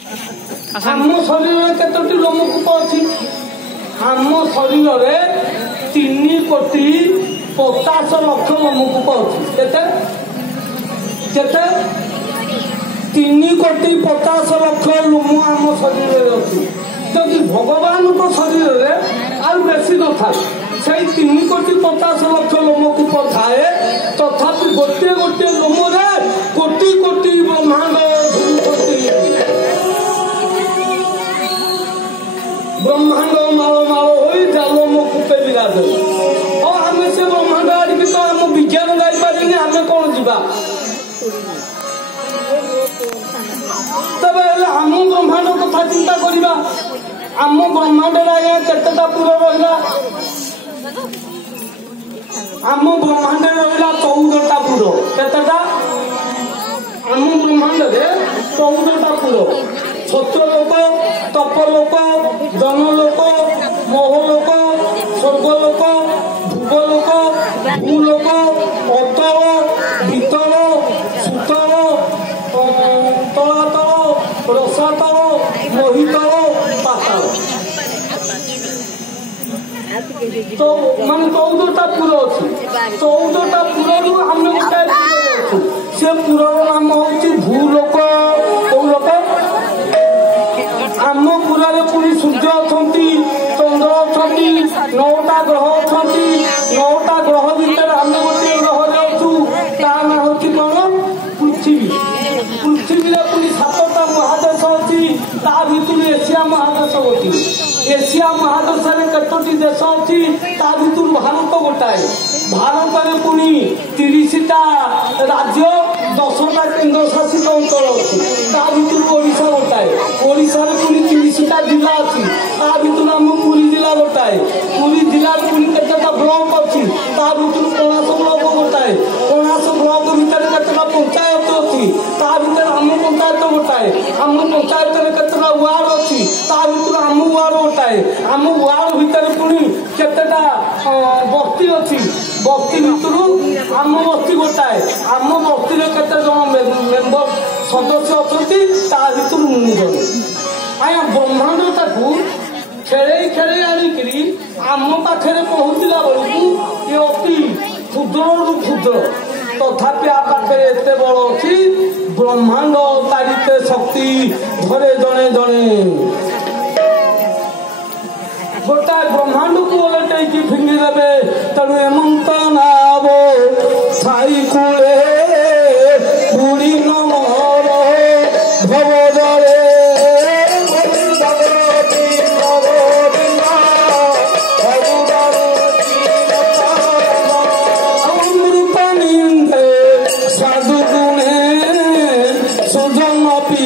आम शरीर केतोटी लोमकूप अच्छी आम शरीर 3,50,00,000 लोमकूप अच्छी केते 3,50,00,000 लोम आम शरीर अच्छी जदि भगवान को शरीर में आउ बेसी न था से 3,50,00,000 लोमकूप थाए तथापि गोटे गोटे लोम कोटि कोटि ब्रह्मांड ब्रह्मांड माल माल हो लोमकूपे विराज और आम से ब्रह्मांड आड़िकी तो आम विज्ञान जापारे आम कौन जा तब आम ब्रह्मांड कथा चिंता करवा आम ब्रह्मांड आज्ञा केतेटा पुर रहा आम ब्रह्मांड रहा 14टा पुर केतेटा आम ब्रह्मांड 14टा पुर सत्यलोक तपलोक जनलोक मोहलोक स्वर्गलोक भूगलोक भूलोक अतल वितल सुतल तलातल रसातल मोहितल पाताल तो मान 14टा पुर अच्छी 14टा पुर आम गोटे से पुर नाम हूँ भूलोक कौ लोक आम पुरारे पुरी सूर्य अच्छा चंद्र अच्छा 9टा ग्रह अच्छा 9टा ग्रह भितर आम गोटे ग्रह जाऊँ ता ना हूँ कौन पृथ्वी पृथ्वी पुरी 7टा महादेश अच्छी ता भर एशिया महादेश गोटी एशिया महादेश में कतोटी देश अच्छी ता भर भारत गोटाए भारत में पुणी 30टा राज्य 10टा केन्द्र शासित अंचल अच्छी ता भर ओडिशा गोटाए ओडिशा पुणी 30टा जिला अच्छी ता भर आम पुरी जिला गोटाए पुरी जिला पुणी केतेटा ब्लॉक अच्छी ता भर कणास ब्लॉक गोटाए कणास ब्लॉक भितर केतेटा पंचायत अच्छी ता भर आम पंचायत गोटाए आम पंचायत में केतेटा वार्ड अच्छी ता भर आम वार्ड गोटाए आम वार्ड भितर पुणी केतेटा बस्ती अच्छी बस्ती भितर आम बस्ती गोटाए आम बस्ती में केते जन मेम्बर सदस्य अच्छी ता भर मुझे आया ब्रह्मांड टाकू खेले खेले आनिकी आम पाखे पहुँचला बेलू ये अति क्षुद्र क्षुद्र तथापि आ पाखे एत बड़ अच्छी ब्रह्मांड तारिते शक्ति घरे जड़े जड़े गोटाए ब्रह्मांड को ओलटे फिंगी देवे तेणु एमंत नाव छाई कूले बुढ़ी नमर भवदले साधु गुणे सुजन पी